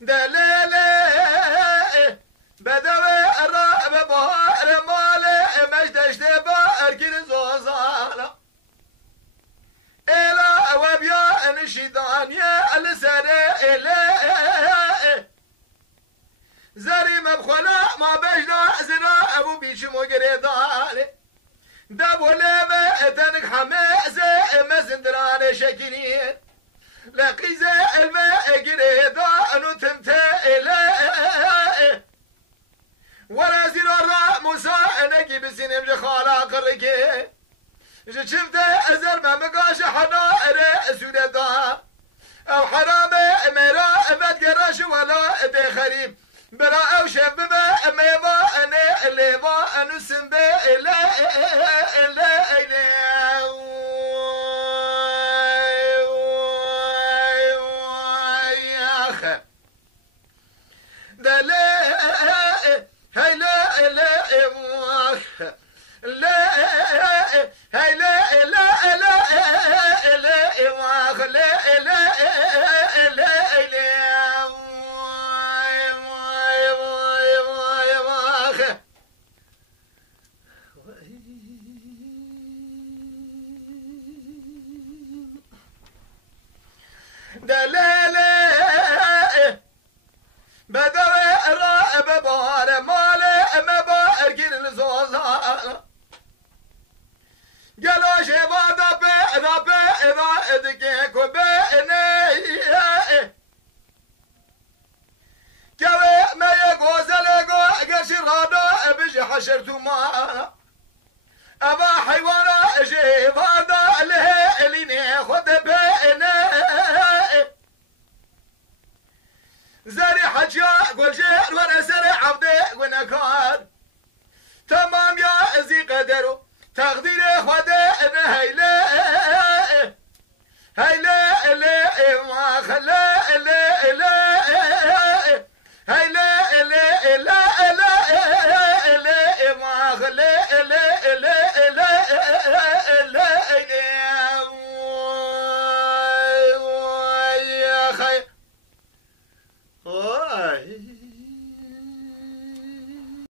دلالي بدوي الراب بهار مالي مجدش دبا اركن زوزانا إلا وبيا نشيدان يا لساني إلي زري مبخلا ما بجنا زنا أبو بيش مقريداني دابو لما تنك حماسي مزندراني شكرين لقيزة الماء قريدان تمتئلي ولا زير الرا موسى نجي بسنم جخالا قركي شفت أزر ما مقاش حنا سودتا أو حرامي مرا بد قراش ولا دخريب برا أو شباب ما يبا أنا اللي يبا أنا سنبي دلالي بدوي الرائب بار مالي مبا اركن الزوزان قالوا شيبا دبي اذا ادكيك وبيني كوي ما يقوز لقو قشرانو بجي حشرتو ما ابا حيوانا شيبا دا له ليني خد بيني زري حجا قول شير وانا سري عبدي ونكار تمام يا زي قدرو تقديري خدي هيلا هيلا ما خلا هيلا ما خلا يا خي